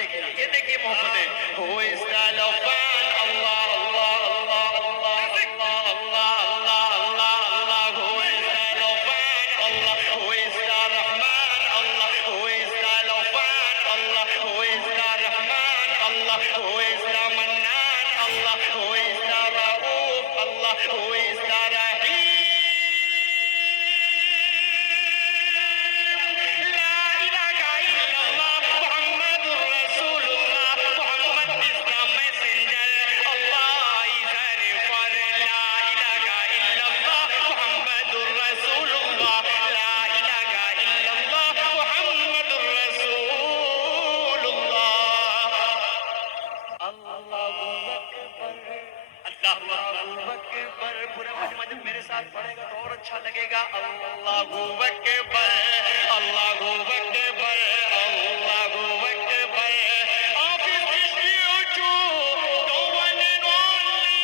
ये देखिए मोहब्बतें। हो इस लौफान अल्लाह अल्लाह अल्लाह अल्लाह अल्लाह अल्लाह अल्लाह अल्लाह अल्लाह हो इस लौफान अल्लाह हो इस रहमान अल्लाह हो इस लौफान अल्लाह हो इस रहमान अल्लाह हो इस मन्नान अल्लाह हो इस रऊफ अल्लाह हो इस रहीम। पूरा मजमा जब मेरे साथ पढ़ेगा तो और अच्छा लगेगा। Allahu Akbar Allahu Akbar Allahu Akbar. Of his statue, the one and only,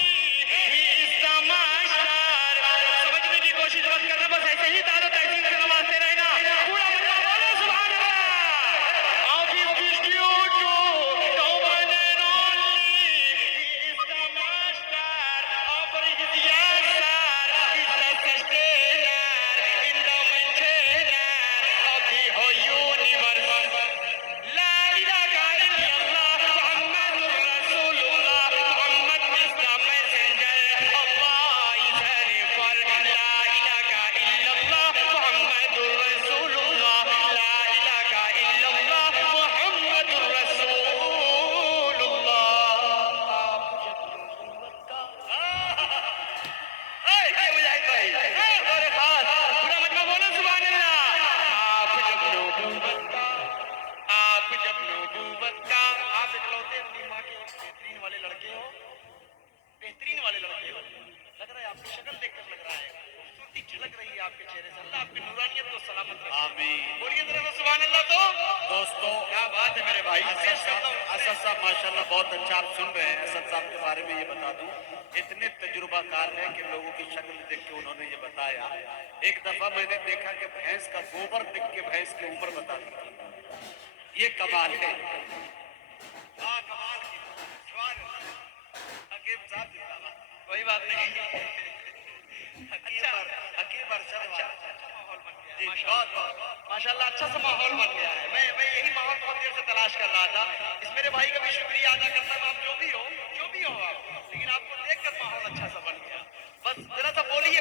he is the master। समझने की कोशिश मत करना, बस ऐसे ही तारो तहसील से नवाजते रहना। पूरा मजमा बोलो सुभान अल्लाह। Of his statue, the one and only, he is the master। Of his yes sir, is the sustainer in the maintainer of the whole universe। La ilaha illallah Muhammadur Rasulullah, Muhammad is the messenger, Allah is her for। La ilaha illallah Muhammadur Rasulullah, La ilaha illallah Muhammadur Rasulullah। और खास पूरा मजमा बोलो सुभान अल्लाह। आप जब नबूवत का आप इकलौते अपनी माँ के बेहतरीन वाले लड़के हो, बेहतरीन वाले लड़के हो। लग रहा है आपकी शक्ल देखकर लग रहा है, खूबसूरती झलक रही है आपके चेहरे से। अल्लाह आपकी नूरानियत को सलामत रखे। आमीन। बोलिए जरा सुभान अल्लाह। तो दोस्तों क्या बात है मेरे भाई। असद साहब माशाल्लाह बहुत अच्छा आप सुन रहे हैं। असद साहब के बारे में ये बता दूं, इतने तजुर्बाकार हैं कि लोगों की शक्ल देख के उन्होंने ये बताया। एक दफा मैंने देखा कि भैंस का गोबर देख के भैंस की उम्र बता दी। ये कमाल है। हाँ कमाल की हकीम साहब कोई बात नहीं। अच्छा हकीम अरशद वाला माहौल बन गया जी। बहुत माशाल्लाह अच्छा सा माहौल बन गया है। मैं यही माहौल बहुत देर से तलाश कर रहा था। इस मेरे भाई का भी शुक्रिया अदा करता हूँ। आप जो भी हो आप, लेकिन आपको देखकर माहौल अच्छा सा बन गया। बस जरा सा बोलिए